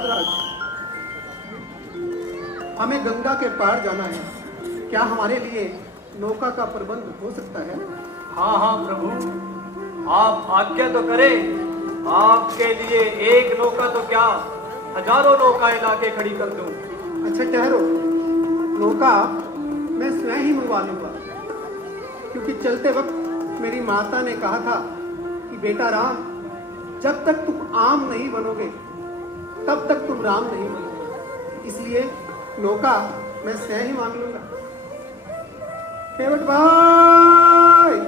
प्रयागराज। हमें गंगा के पार जाना है, क्या हमारे लिए नौका का प्रबंध हो सकता है? हाँ हाँ प्रभु, आप आज्ञा तो करें। आपके लिए एक नौका तो क्या, हजारों नौकाएं लाके खड़ी कर दूं। अच्छा ठहरो, नौका मैं स्वयं ही मंगवा लूंगा, क्योंकि चलते वक्त मेरी माता ने कहा था कि बेटा राम, जब तक तुम आम नहीं बनोगे तब तक तुम राम नहीं बनोगे, इसलिए नौका मैं स्वयं ही मांग लूंगा। केवट भाई,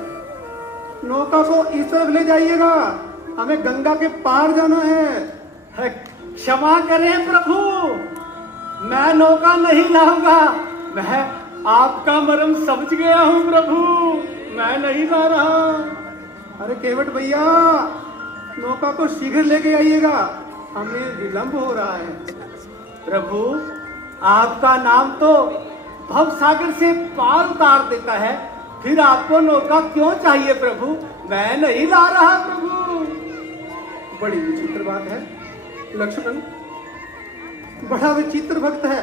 नौका को इस तरफ ले जाइएगा, हमें गंगा के पार जाना है। क्षमा करें प्रभु, मैं नौका नहीं लाऊंगा। मैं आपका मर्म समझ गया हूँ प्रभु, मैं नहीं ला रहा। अरे केवट भैया, नौका को शीघ्र लेके आइएगा, हमें विलंब हो रहा है। प्रभु, आपका नाम तो भव सागर से पार उतार देता है, फिर आपको नौका क्यों चाहिए प्रभु? मैं नहीं ला रहा प्रभु। बड़ी विचित्र बात है लक्ष्मण, बड़ा विचित्र भक्त है।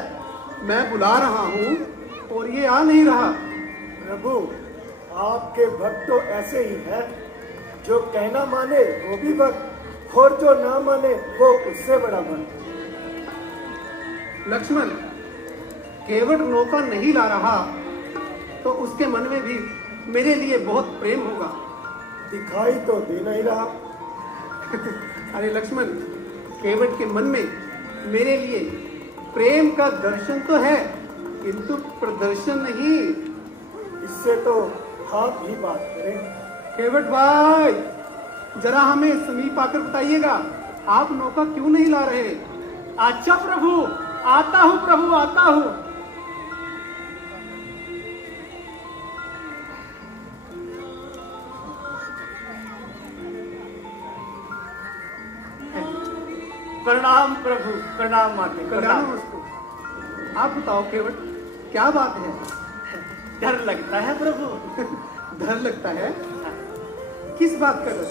मैं बुला रहा हूँ और ये आ नहीं रहा। प्रभु, आपके भक्त तो ऐसे ही है, जो कहना माने वो भी भक्त, और जो ना माने वो उससे बड़ा भक्त। लक्ष्मण, केवट नौका नहीं ला रहा तो उसके मन में भी मेरे लिए बहुत प्रेम होगा। दिखाई तो दे नहीं रहा। अरे लक्ष्मण, केवट के मन में मेरे लिए प्रेम का दर्शन तो है, किंतु प्रदर्शन नहीं। इससे तो आप ही बात करें। केवट भाई, जरा हमें समीप आकर बताइएगा, आप नौका क्यों नहीं ला रहे? अच्छा प्रभु, आता हूँ प्रभु, आता हूँ। प्रणाम प्रभु, प्रणाम माते, कल्याण प्रणाम। उसको। आप बताओ केवट, क्या बात है? डर लगता है प्रभु। डर लगता है? किस बात का डर?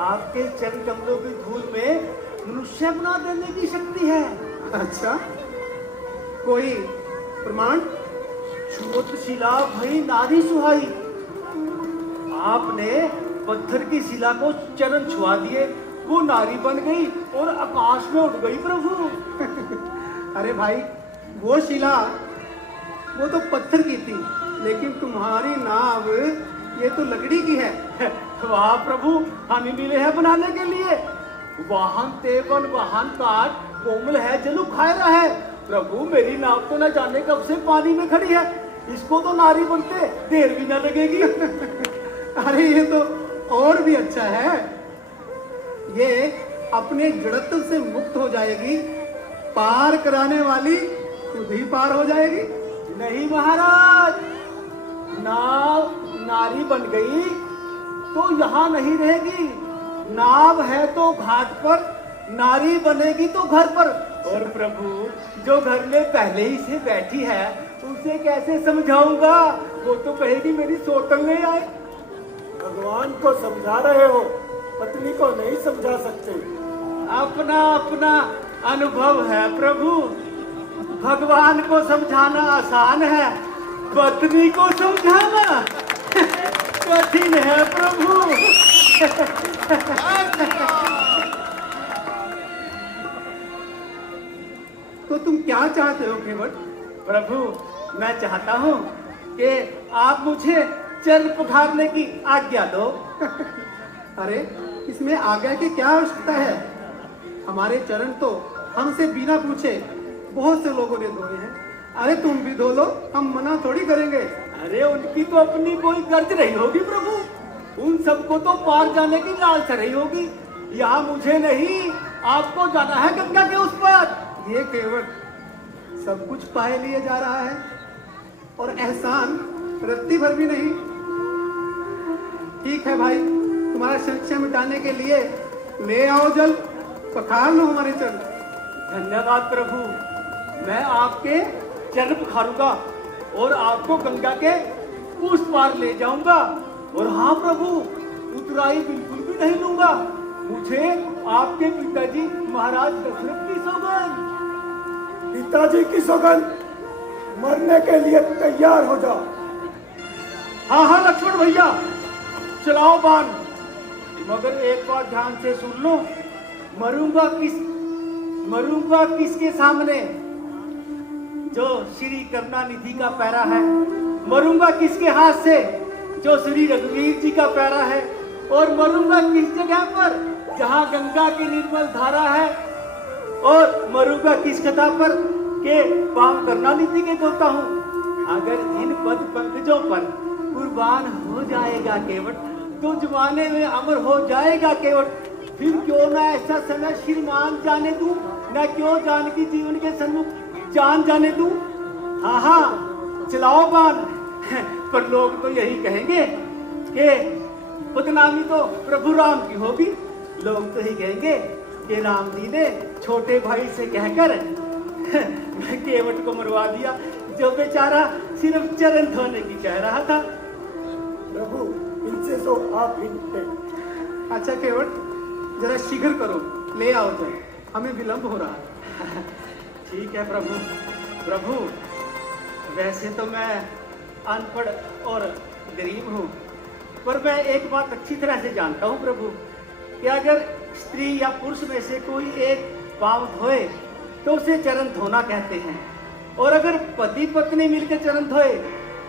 आपके चरण कमलों की धूल में मनुष्य बना देने की शक्ति है। अच्छा, कोई प्रमाण? छूत शिला भई नारी सुहाई। आपने पत्थर की शिला को चरण छुआ दिए, वो नारी बन गई और आकाश में उड़ गई प्रभु। अरे भाई, वो शिला वो तो पत्थर की थी, लेकिन तुम्हारी नाव ये तो लकड़ी की है। वाह प्रभु, हम ही मिले हैं बनाने के लिए। वाहन तेवन वाहन काट, कोमल है जलु खायरा है। प्रभु, मेरी नाव तो न जाने कब से पानी में खड़ी है, इसको तो नारी बनते देर भी न लगेगी। अरे ये तो और भी अच्छा है, ये अपने जड़त्व से मुक्त हो जाएगी, पार कराने वाली खुद ही पार हो जाएगी। नहीं महाराज, नाव नारी बन गई तो यहाँ नहीं रहेगी। नाव है तो घाट पर, नारी बनेगी तो घर पर। और प्रभु, जो घर में पहले ही से बैठी है उसे कैसे समझाऊंगा? वो तो कहेगी मेरी सोतन ले आए। भगवान को समझा रहे हो, पत्नी को नहीं समझा सकते। अपना अपना अनुभव है प्रभु। भगवान को समझाना आसान है, पत्नी को समझाना कठिन है प्रभु। तो तुम क्या चाहते हो केवट? प्रभु, मैं चाहता हूँ कि आप मुझे चरण पखारने की आज्ञा दो। अरे, इसमें आज्ञा की क्या आवश्यकता है? हमारे चरण तो हमसे बिना पूछे बहुत से लोगों ने धोए हैं। अरे तुम भी धो लो, हम मना थोड़ी करेंगे। अरे उनकी तो अपनी कोई गर्ज रही होगी प्रभु, उन सबको तो पार जाने की लालच रही होगी। यहाँ मुझे नहीं, आपको जाना है गंगा के उस पार। ये केवट सब कुछ पाए लिए जा रहा है और एहसान रत्ती भर भी नहीं। ठीक है भाई, तुम्हारा संशय मिटाने के लिए ले आओ जल, पखार लो हमारे चरण। धन्यवाद प्रभु, मैं आपके चरण पखारूंगा और आपको गंगा के उस पार ले जाऊंगा। और हाँ प्रभु, उतराई बिल्कुल भी नहीं लूंगा। मुझे आपके पिताजी महाराज दशरथ की सौगंध। पिताजी की सौगंध, मरने के लिए तैयार हो जाओ। हाँ हाँ लक्ष्मण भैया, चलाओ बाण। मगर एक बात ध्यान से सुन लो, मरूंगा किसके सामने? जो श्री करुणानिधि का पैरा है। मरूंगा किसके हाथ से? जो श्री रघुवीर जी का पैरा है। और मरूंगा किस जगह पर? जहां गंगा की निर्मल धारा है। और मरूंगा किस कथा पर? के पाम करुणानिधि के जोता हूं। अगर इन पद पंकजों पर कुर्बान हो जाएगा केवट, तो जमाने में अमर हो जाएगा केवट। फिर क्यों ना ऐसा समय श्रीमान जाने दूं, मैं क्यों जानकी जीवन के सन्मुख जान जाने दूं। हाँ हाँ चलाओ बाण। पर लोग तो यही कहेंगे कि बदनामी तो प्रभु राम की होगी। लोग तो यही कहेंगे कि राम जी ने छोटे भाई से कहकर केवट को मरवा दिया, जो बेचारा सिर्फ चरण धोने की कह रहा था। प्रभु, इनसे तो आप ही निपटे। अच्छा केवट, जरा शीघ्र करो, ले आओ जल, हमें विलंब हो रहा है। ठीक है प्रभु। प्रभु, वैसे तो मैं अनपढ़ और गरीब हूँ, पर मैं एक बात अच्छी तरह से जानता हूँ प्रभु, कि अगर स्त्री या पुरुष में से कोई एक पाँव धोए तो उसे चरण धोना कहते हैं। और अगर पति पत्नी मिलकर चरण धोए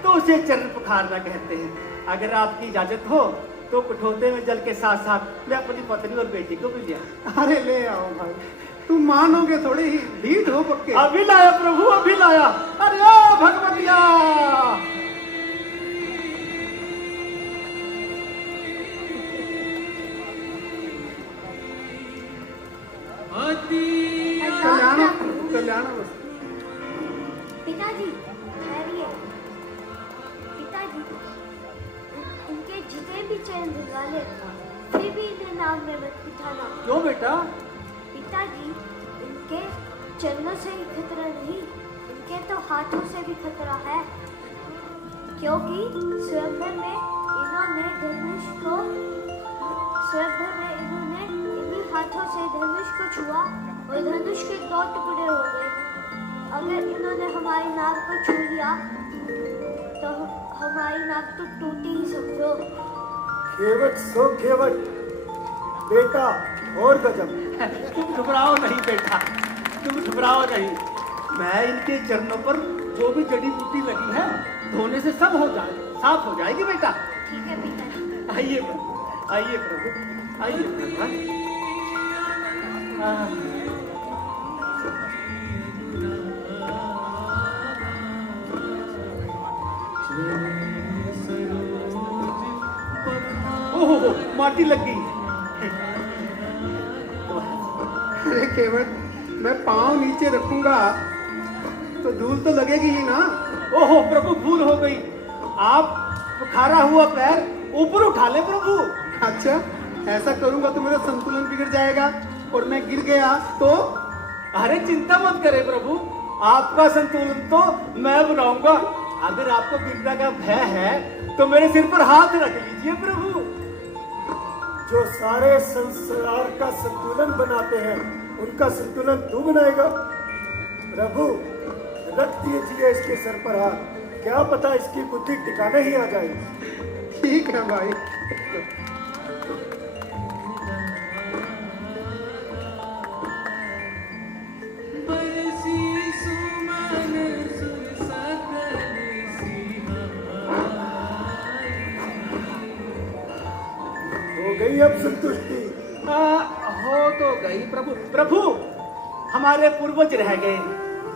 तो उसे चरण पखारना कहते हैं। अगर आपकी इजाजत हो तो कठोते में जल के साथ साथ मैं अपनी पत्नी और बेटी को भी लिया। अरे ले आओ भाई, तुम मानोगे थोड़ी ही, ढीठ हो पक्के। अभी लाया प्रभु, अभी लाया। अरे ओ भगवतिया, कल्याण पिताजी ठहरिए। पिताजी, इनके जितने भी चरण धुलवा ले, फिर भी इन्हें नाव में मत बिठाना। क्यों बेटा? पिताजी, इनके चरणों से ही खतरा नहीं, इनके तो हाथों से भी खतरा है। क्योंकि स्वयंवर में इन्होंने इन्हीं हाथों से धनुष को छुआ और धनुष के 2 टुकड़े हो गए। अगर इन्होंने हमारी नाव को छू लिया तो हमारी नाव तो टूटी ही समझो। केवट सो केवट, बेटा और गजब। तुम घबराओ नहीं बेटा, तुम घबराओ नहीं। मैं इनके चरणों पर जो भी जड़ी बूटी लगी है, धोने से सब हो जाए, साफ हो जाएगी बेटा। ठीक है पिताजी। आइए प्रभु, आइए प्रभु, आइए प्रभु। ओहो, माटी लग गई। अरे केवट, मैं पाँव नीचे रखूंगा तो धूल तो लगेगी ही ना। ओहो प्रभु, भूल हो गई। आप पखारा हुआ पैर ऊपर उठा ले प्रभु। अच्छा, ऐसा करूंगा तो मेरा संतुलन बिगड़ जाएगा और मैं गिर गया तो? अरे चिंता मत करे प्रभु, आपका संतुलन तो मैं बनाऊंगा। अगर आपको गिरने का भय है तो मेरे सिर पर हाथ रख लीजिए प्रभु। जो सारे संसार का संतुलन बनाते हैं, उनका संतुलन तू बनाएगा। प्रभु, रख दीजिए इसके सर पर हाथ, क्या पता इसकी बुद्धि ठिकाने ही आ जाए। ठीक है भाई। हो गई अब संतुष्टि। हो तो गई प्रभु। प्रभु, हमारे पूर्वज रह गए,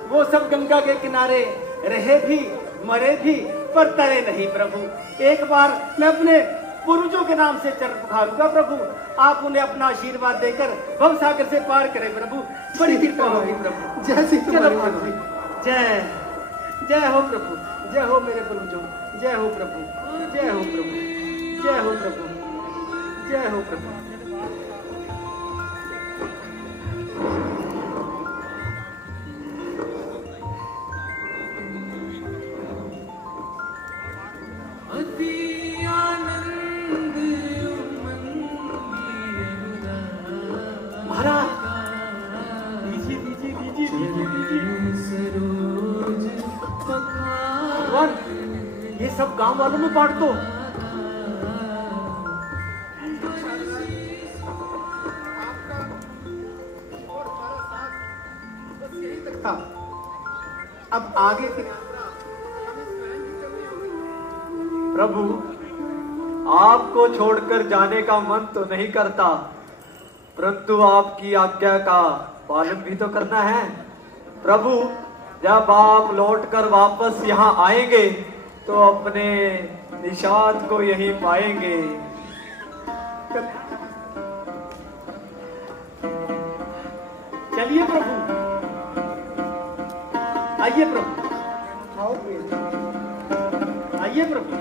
वो सब गंगा के किनारे रहे भी, मरे भी, पर तरे नहीं प्रभु। एक बार मैं अपने पूर्वजों के नाम से चरण पखारूंगा प्रभु। आप उन्हें अपना आशीर्वाद देकर भव सागर से पार करें प्रभु। बड़ी कृपा होगी प्रभु। जैसी तुम्हारी चलो मर्जी। जय जय हो प्रभु, जय हो मेरे पूर्वजों, जय हो प्रभु, जय हो प्रभु, जय हो प्रभु, जय हो प्रभु। अति आनंद उमंगी अनुराग ये सब गांव वालों में बांट दो। आपका और हमारा साथ बस यही तक था। अब आगे की यात्रा हमें स्वयं ही करनी होगी। प्रभु, आपको छोड़कर जाने का मन तो नहीं करता, परंतु आपकी आज्ञा का पालन भी तो करना है। प्रभु, जब आप लौटकर वापस यहाँ आएंगे तो अपने निषाद को यहीं पाएंगे। चलिए प्रभु, आइए प्रभु, आओ प्रिय। आइए प्रभु।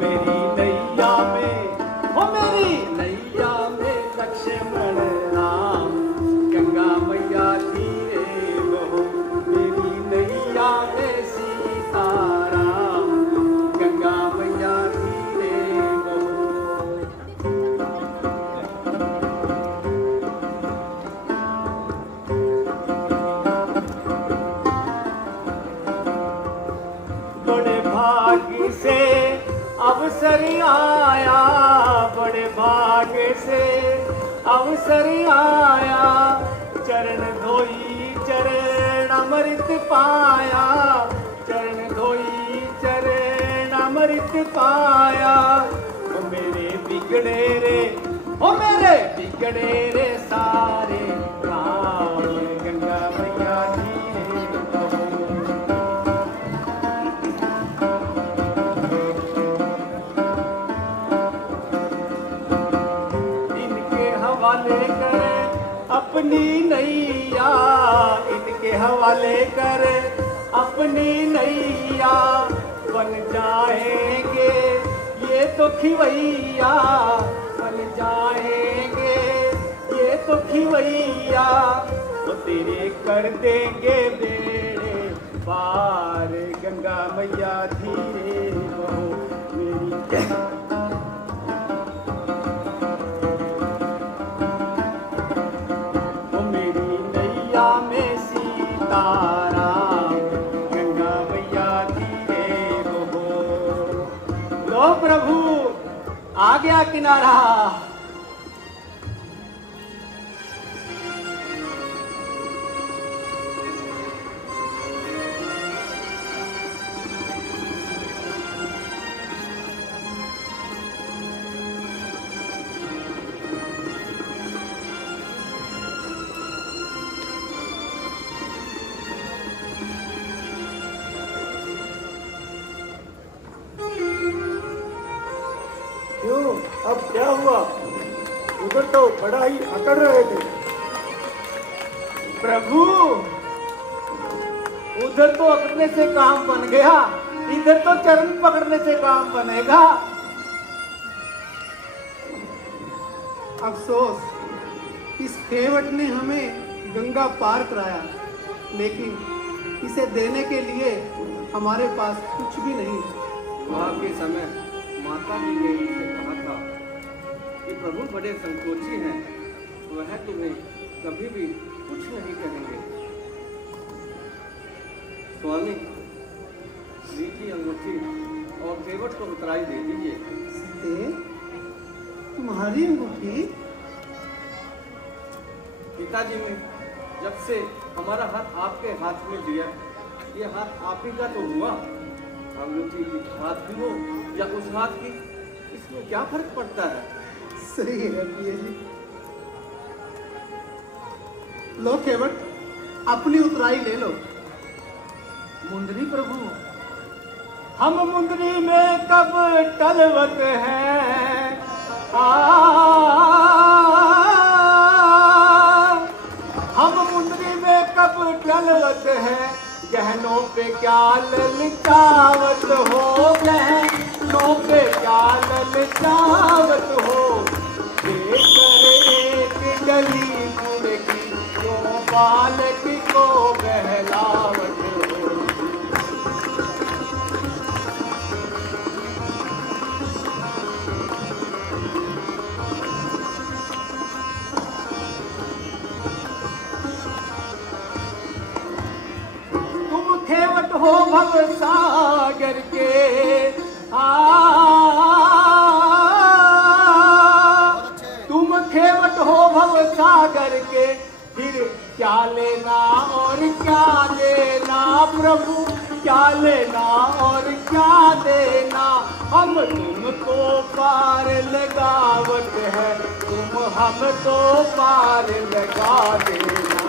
मेरी नैया में, ओ मेरी नैया में लक्ष्मण राम, गंगा मैया धीरे बहो। मेरी नैया में सीता राम, गंगा मैया धीरे बहो। बड़े भाग्य से अवसर आया, बड़े भाग्य से अवसर आया, चरण धोई चरण अमृत पाया, चरण धोई चरण अमृत पाया। ओ मेरे बिगड़े रे, ओ मेरे बिगड़े रे सारे काम, गंगा मैया धीरे बहो। इनके हवाले कर अपनी नैया, इनके हवाले कर अपनी नैया, बन जाएंगे ये तो खिवैया, बन जाएंगे ये तो खिवैया। वो तेरे कर देंगे बेड़े पार, गंगा मैया धीरे बहो। मेरी मेरी नैया में सीता राम, गंगा मैया धीरे बहो। लो प्रभु, आ गया किनारा। क्यों, अब क्या हुआ? उधर तो बड़ा ही अकड़ रहे थे। प्रभु, उधर तो अकड़ने से काम बन गया, इधर तो चरण पकड़ने से काम बनेगा। अफसोस, इस केवट ने हमें गंगा पार कराया, लेकिन इसे देने के लिए हमारे पास कुछ भी नहीं। विवाह के समय माता जी ने उनसे कहा था कि प्रभु बड़े संकोची हैं, वह तुम्हें कभी भी कुछ नहीं कहेंगे। स्वामी, लीजिए अंगूठी और केवट को उतराई दे दीजिए। सीते, तुम्हारी अंगूठी? पिताजी ने जब से हमारा हाथ आपके हाथ में दिया, ये हाथ आप ही का तो हुआ। अंगूठी हाथ की हो या उस हाथ की, इसमें क्या फर्क पड़ता है? सही है प्रिय जी। लो केवट, अपनी उतराई ले लो। मुंदरी प्रभु, हम मुंदरी में कब टलवत हैं, हम मुंदरी में कब टलवत हैं, गहनों पे क्या ललचावत हो, गहनों पे क्या ललचावत हो। देकर एक गली मुर्गी, क्यों बालक को बहला खेवट हो भव सागर के तुम खेवट हो भव सागर के, फिर क्या लेना और क्या देना प्रभु, क्या लेना और क्या देना। हम तुमको पार लगावत है, तुम हमको पार लगा देना।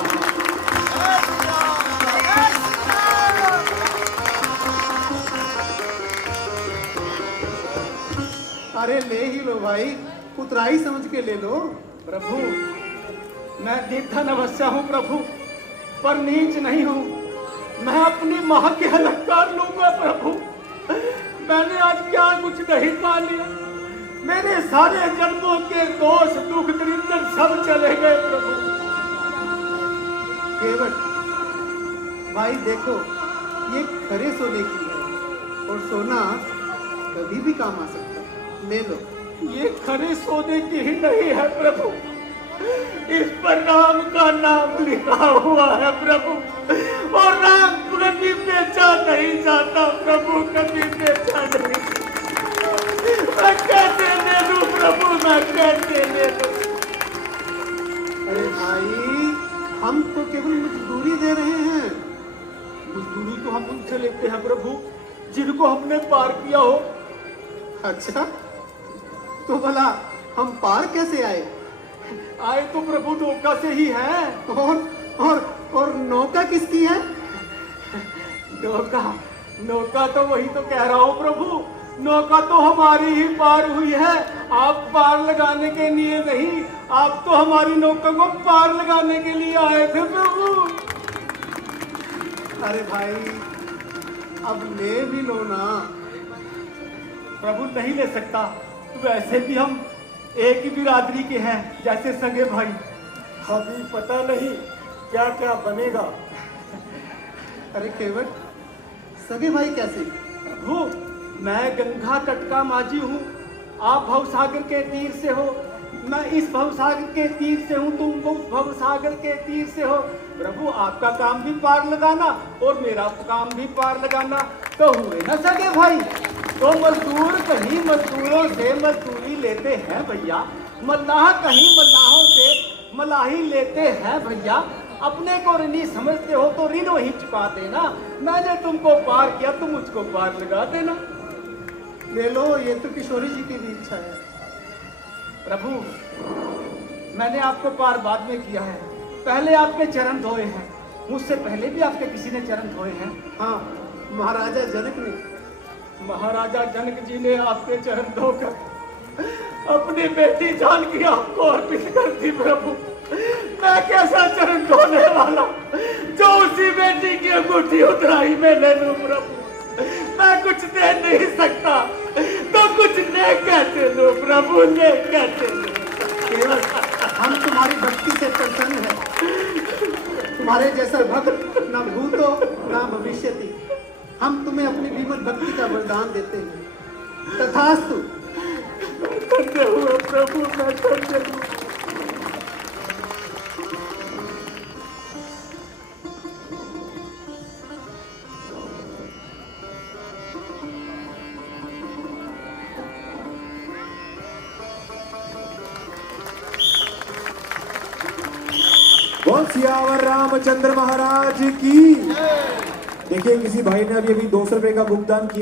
अरे ले ही लो भाई, उतराई समझ के ले लो। प्रभु मैं दीर्घन अवश्य हूँ प्रभु, पर नीच नहीं हूँ। मैं अपनी माँ के अलंकार लूंगा प्रभु। मैंने आज क्या कुछ नहीं पा लिया। मेरे सारे जन्मों के दोष दुख दरिद्र सब चले गए प्रभु। केवट भाई देखो, ये खरे सोने की है और सोना कभी भी काम आ सकता है, ले लो। ये खरे सोने की ही नहीं है प्रभु, इस पर राम का नाम लिखा हुआ है प्रभु, और राम कभी बेचा नहीं जाता प्रभु, कभी बेचा नहीं। मैं कैसे ले लूं प्रभु, मैं कैसे ले लूं। अरे भाई हम तो केवल मजदूरी दे रहे हैं। मजदूरी तो हम उनसे लेते हैं प्रभु जिनको हमने पार किया हो। अच्छा तो भला हम पार कैसे आए? आए तो प्रभु नौका से ही है। और नौका किसकी है? नौका तो वही तो कह रहा हूँ प्रभु, नौका तो हमारी ही पार हुई है। आप पार लगाने के लिए नहीं, आप तो हमारी नौका को पार लगाने के लिए आए थे प्रभु। अरे भाई अब ले भी लो ना। प्रभु नहीं ले सकता, वैसे भी हम एक ही बिरादरी के हैं, जैसे सगे भाई। अभी पता नहीं क्या क्या बनेगा। अरे केवट सगे भाई कैसे? प्रभु मैं गंगा तट का माझी हूँ, आप भवसागर के तीर से हो, मैं इस भवसागर के तीर से हूँ, तुम उस भवसागर के तीर से हो। प्रभु आपका काम भी पार लगाना और मेरा काम भी पार लगाना, तो हुए ना सगे भाई। तो मजदूर कहीं मजदूरों से मजदूरी लेते हैं भैया, मल्लाह कहीं मल्लाहों से मलाही लेते हैं भैया। अपने को ऋणी समझते हो तो ऋण वही चुका देना। मैंने तुमको पार किया, तुम मुझको पार लगा देना। ले लो, ये तो किशोरी जी की भी इच्छा है। प्रभु मैंने आपको पार बाद में किया है, पहले आपके चरण धोए हैं। मुझसे पहले भी आपके किसी ने चरण धोए हैं। हाँ महाराजा जनक ने। महाराजा जनक जी ने आपके चरण धोकर अपनी बेटी जानकी आपको अर्पित कर दी प्रभु। मैं कैसा चरण धोने वाला जो उसी बेटी की अंगूठी उतराई में ले लूं प्रभु। मैं कुछ दे नहीं सकता तो कुछ ले कैसे लूं प्रभु, ले कैसे लूं। केवल हम तुम्हारी भक्ति से प्रसन्न हैं। तुम्हारे जैसा भक्त न भूतो न भविष्यति। हम तुम्हें अपनी विमल भक्ति का वरदान देते हैं। तथास्तु। धन्य हुए प्रभु, मैं धन्य हूँ। बोल सियावर रामचंद्र महाराज की। देखिए किसी भाई ने अभी 200 रुपए का भुगतान किया।